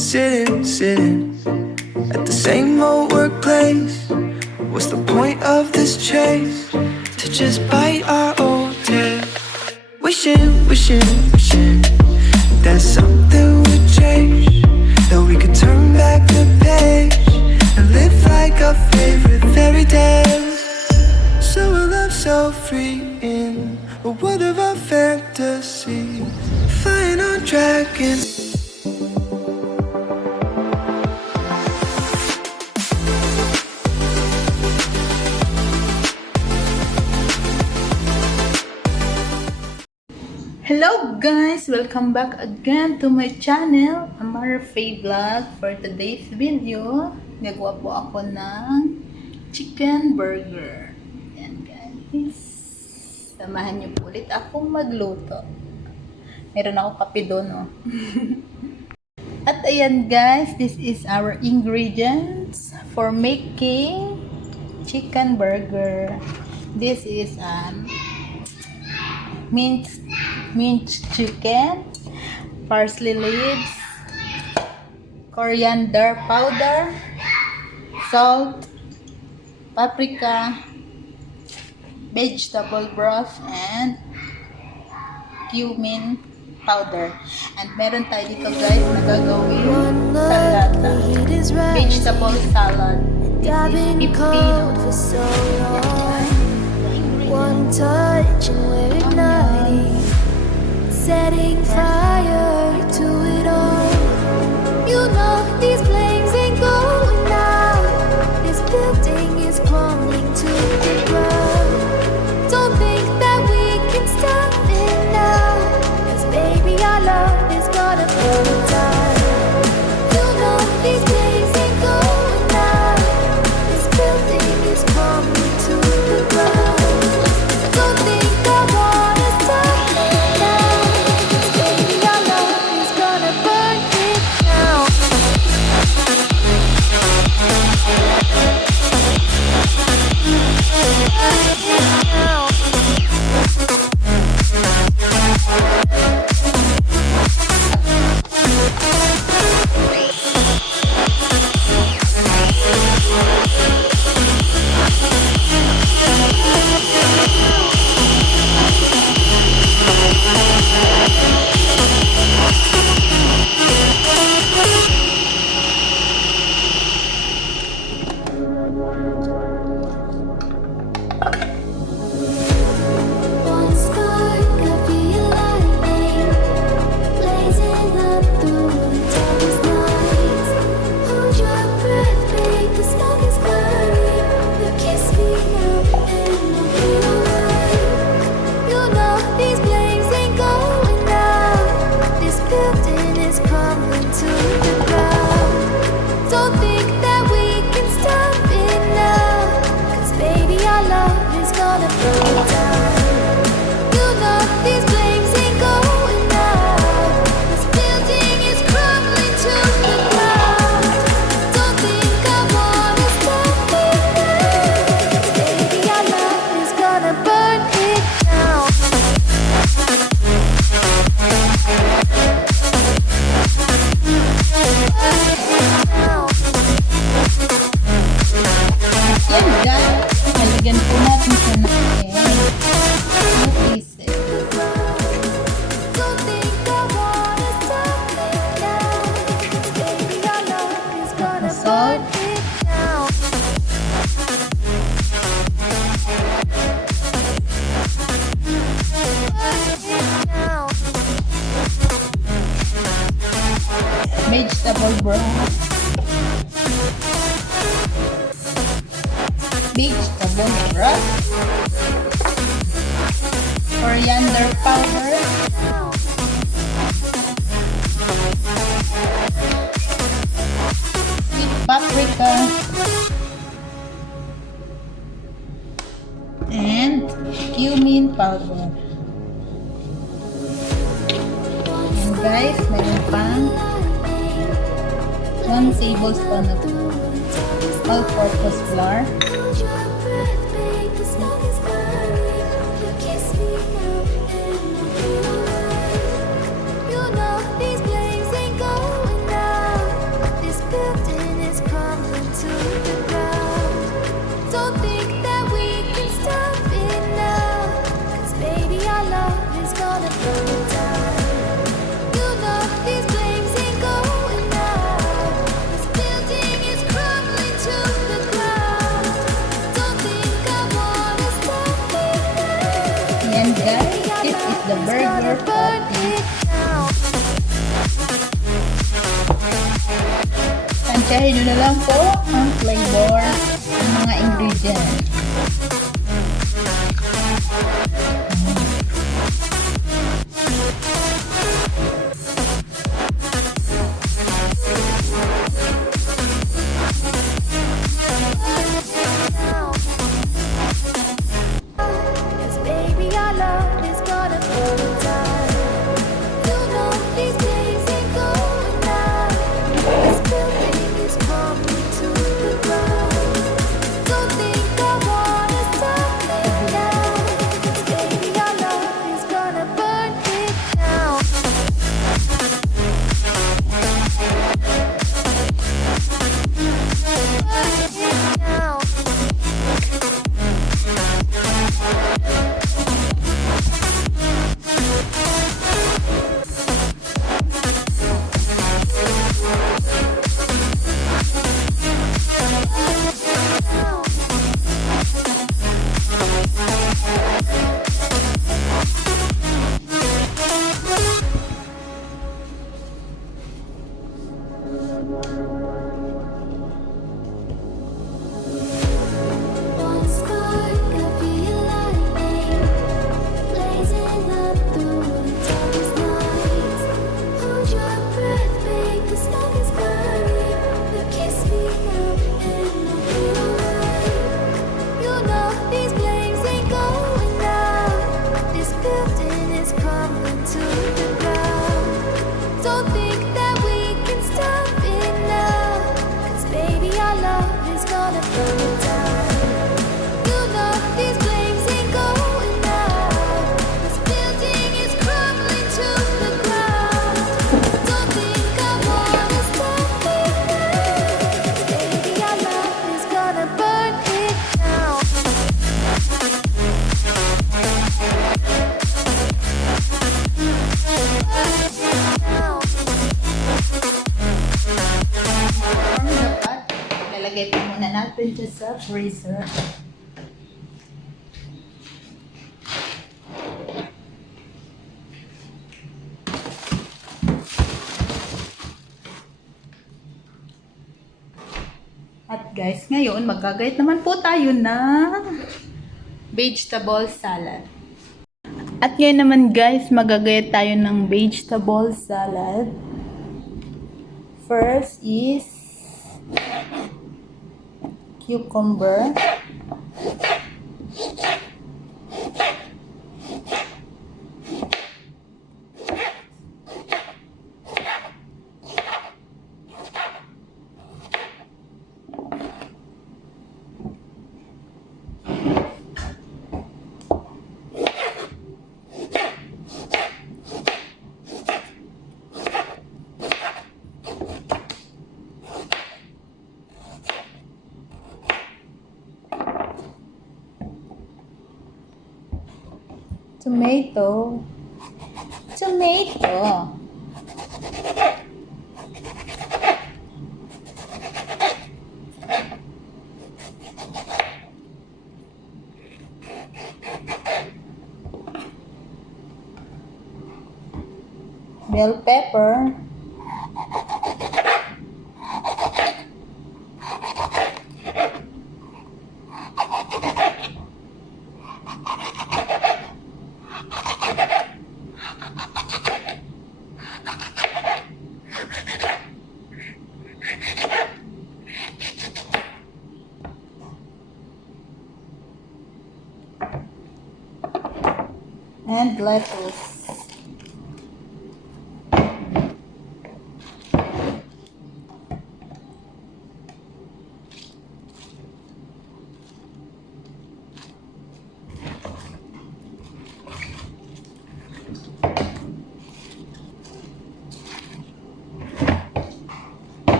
sitting at the same old workplace. What's the point of this chase? To just bite our old tail. Wishing that something would change, that we could turn back the page and live like our favorite fairy tales. So a love so free in a world of our fantasies, flying on dragons. Hello guys! Welcome back again to my channel, Amara Faye Vlog. For today's video, nagawa po ako ng chicken burger. Ayan guys. Samahan niyo po ulit akong magluto. Meron ako kape doon, oh. At ayan guys, this is our ingredients for making chicken burger. This is mince chicken, parsley leaves, coriander powder, salt, paprika, vegetable broth, and cumin powder. And meron tayo dito guys na gagawin salata, vegetable salad. This is 15. One touch and we're igniting, setting fire to it all. You know these flames ain't going out. This building is crumbling to the ground. Don't think that we can stop it now, 'cause baby our love is gonna burn down. You know these flames ain't going out. This building is crumbling to the ground. Don't think I wanna stop it now, 'cause baby our love is gonna burn it down. One spark of your lightning, blazing up through the darkest nights. Hold your breath, babe, the smoke is burning. You kiss me now and I'll be alright. You know these flames ain't going out. This building is crumbling to the ground. Don't think that we can stop it now, 'cause baby our love is gonna burn down. You know these flames ain't going out. This building is crumbling to the ground. Don't think I wanna stop it now, 'cause baby our love is gonna burn it down. Yan guys, halagyan po natin siya ng egg. 2 pieces. Don't think I wanna stop it now, 'cause baby our love is gonna burn it down. Vegetable broth, coriander powder, sweet paprika, and cumin powder. And guys, mayroon pang 1 tablespoon of all-purpose flour, Hold your breath, babe, the smoke is burning. You kiss me now and I'll be alright. You know these flames ain't going out. to the ground. Don't think that we can stop it now, 'cause baby our love is gonna burn it down. You know these flames ain't going out. This building is crumbling to the ground. Don't think I wanna stop it now. Yan guys, this is the burger Burn patty. it down. Tansyahin nyo na lang po ang flavor ng mga ingredients. Cause baby our love is gonna burn it down. You know these days ain't going out. This building is crumbling to the ground. Don't think I wanna stop it now. 'Cause baby our love is gonna burn it down. Burn it down. One spark of your lightning, blazing up through the darkest night. Hold your breath, make the smoke is burning. You kiss me now, and I'll be alright. You know these flames ain't going out. This building is crumbling to the ground. Don't think that we can stop it now, 'cause baby our love is gonna burn it down. You know these flames ain't going out. This building is crumbling to the ground. Don't think I wanna stop it now, 'cause baby our love is gonna burn it down. Burn it down. Ang dapat, lalagay pa muna natin dyan sa freezer. At guys, ngayon magagayat naman po tayo ng vegetable salad. At ngayon naman guys, magagayat tayo ng vegetable salad. First is cucumber. Tomato. Bell pepper. And lettuce.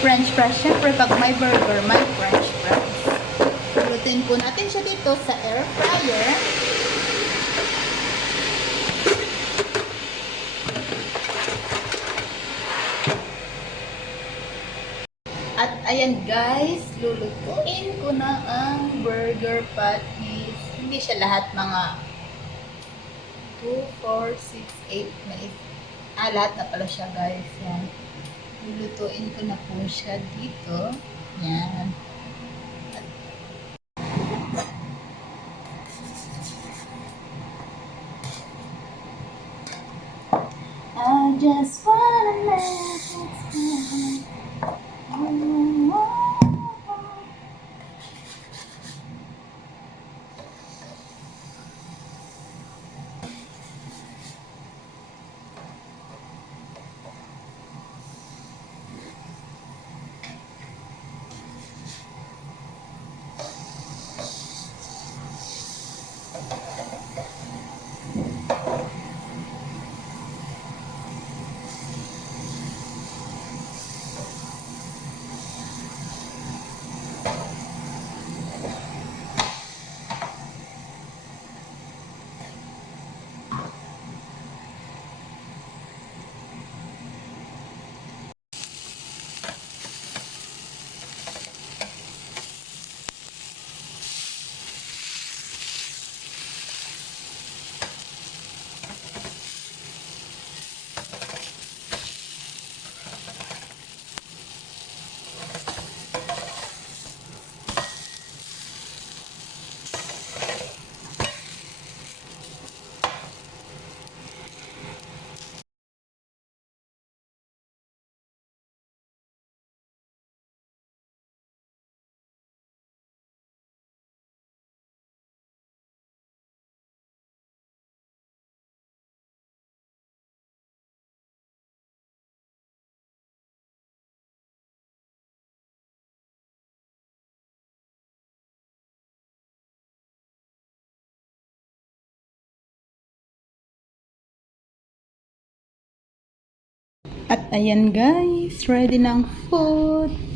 french fries. Siyempre, pag may burger, may french fries. Lutuin po natin siya dito sa air fryer. At ayan guys, lulutuin ko na ang burger patties. Hindi siya lahat, mga 2, 4, 6, 8 na lahat na pala siya guys. Yan. Lulutuin ko na po siya dito. Yan. I just wanna let it slide. At ayan guys, ready na ang food.